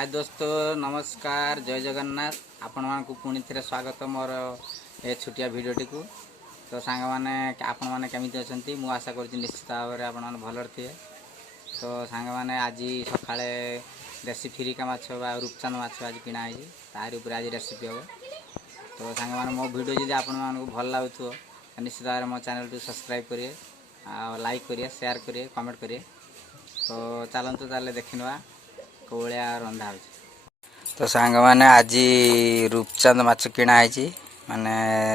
हाय दोस्तों नमस्कार जय जगन्नाथ आपण मानकु पुणी थे स्वागत मोर ए छुटिया भिडियोटी को। तो सांग मैंने आपण मैंने केमिति अछंती मु आशा करूँ निश्चित भाव में आपण मैंने भलर थे। तो सांग मैंने आज सकाळे देसी फिरिका माछ बा रूपचांद माछ आज किना है तार ऊपर आज रेसिपी हम। तो सांग मैंने मो भिडियो जब आपण मानकु भल लागुथो निश्चित भाव मो चैनल टू सब्सक्राइब करिए, लाइक करिए, शेयर करिए, कमेंट करिए। तो चलतु ताले देखिनवा कौलिया रंधा हो। तो सांग मैंने आज रूपचांद माछ किना है माने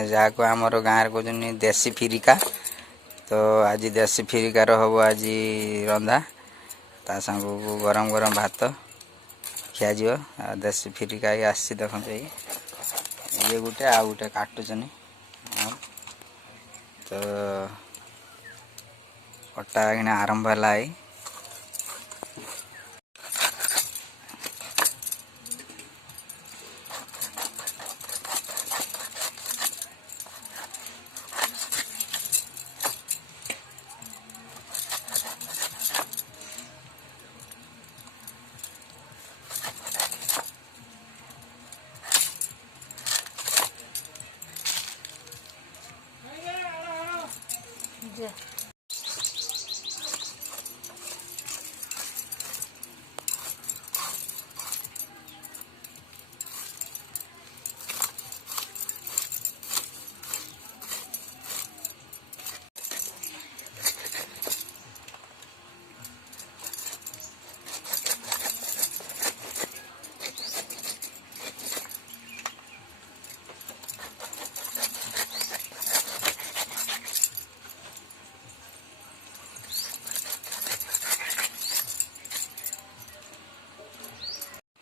जहाँ को आमर गाँव कहते देसी फिरिका। तो आज देसी फिरिकार हम आज रंधा ता संग को गरम गरम भात खिया देसी फिरिका आसी देख ये गोटे आ गोटे काटुचन। तो कटा कि आरंभ है।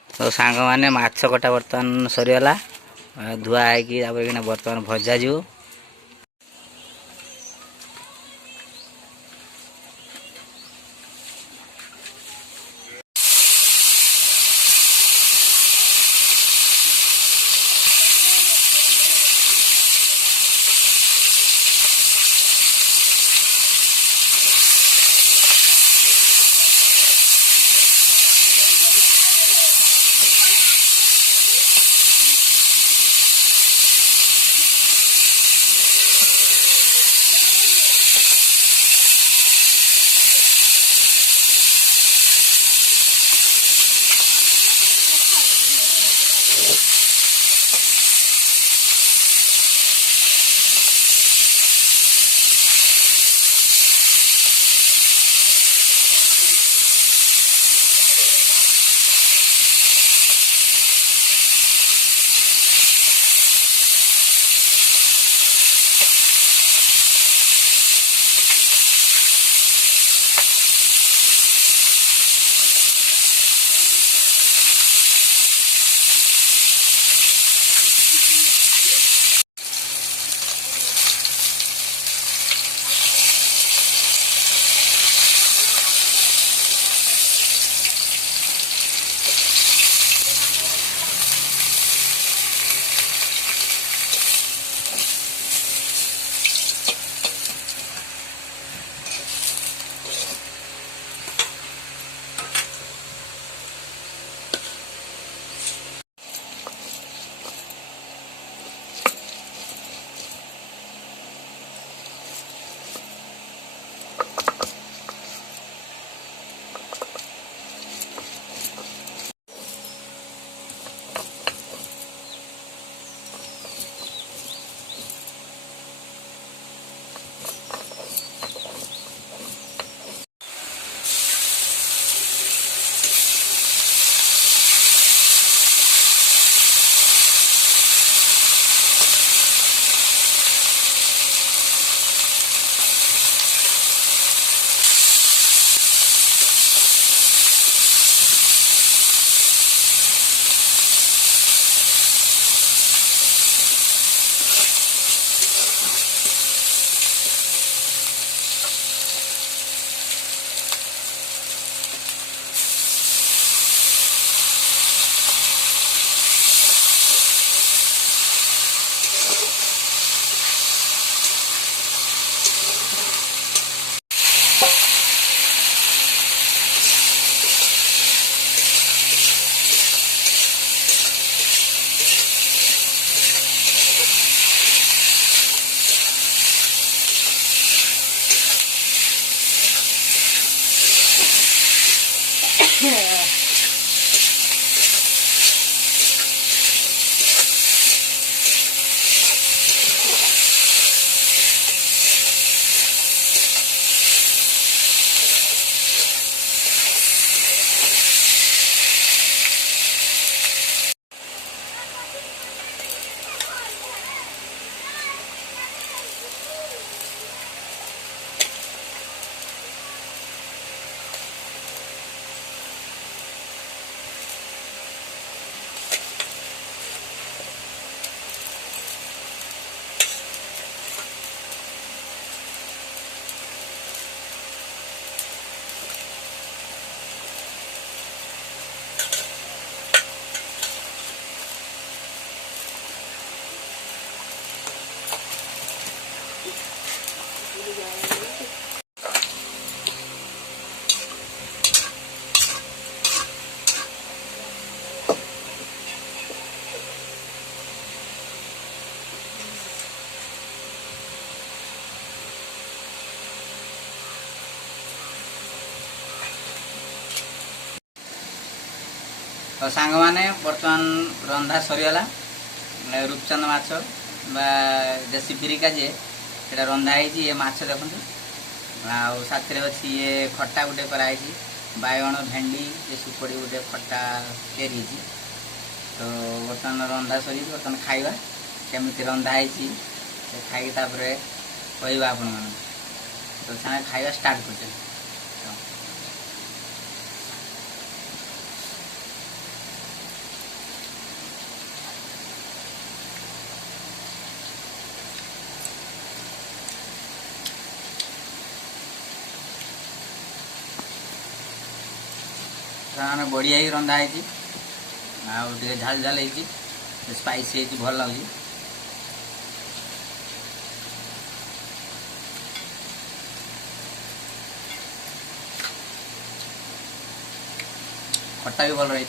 तो सांग मैंने माछ कटा बर्तमान सरीगला धुआ है बर्तमान भजा जीव। तो सांग मैंने बर्तमान रंधा सरीगला रूपचंद माछ देसी फिरिका जे से रंधा ये माछ देखो आते अच्छी ये खट्टा गोटे कराई बैगण भेंडी ये सुपड़ी गोटे खट्टा तैयारी तो बर्तमान रंधा सरी बर्तमान खाइबा केमी रंधा खाई कहवा आपण मैंने तो से खाइबा स्टार्ट कर बढ़िया ही रंधा है झाल झाल है स्पाइसी है भल लगे खट्टा भी भल रही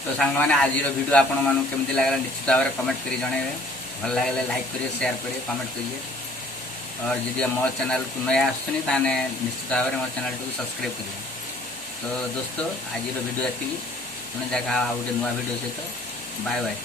तो सांग मैंने आज वीडियो आपण मानू केमती लगला निश्चित भाव में कमेंट कर जनइबे। भल लगे लाइक करिए, शेयर करिए, कमेंट करिए। और जदि मो चैनल को नया आसुनी ताने निश्चित भाव में मो चैनल को सब्सक्राइब करिए। तो दोस्तों आज वीडियो ये पुणी देखा गोटे नुआ वीडियो सहित। Bye bye.